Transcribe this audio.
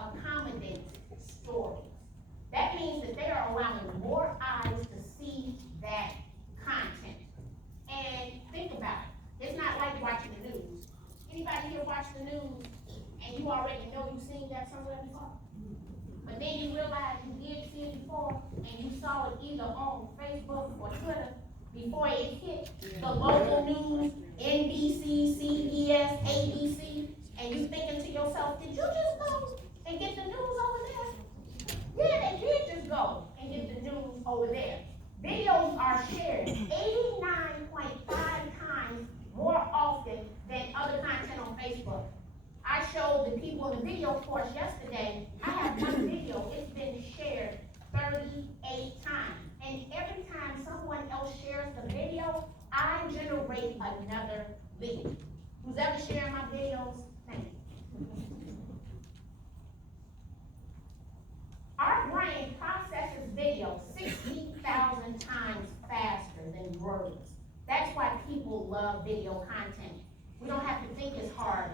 accommodates stories. That means that they are allowing more eyes to see that content. And think about it. It's not like watching the news. Anybody here watch the news and you already know you've seen that somewhere before? But then you realize you did see it before and you saw it either on Facebook or Twitter before it hit the local news, NBC, CBS, ABC, and you thinking to yourself, did you just go and get the news over there? Yeah, they did just go and get the news over there. Videos are shared 89.5 times more often than other content on Facebook. I showed the people in the video course yesterday, I have one video, it's been shared 38 times. And every time someone else shares the video, I generate another link. Who's ever sharing my videos? Thank you. Our brain processes video 60,000 times faster than words. That's why people love video content. We don't have to think as hard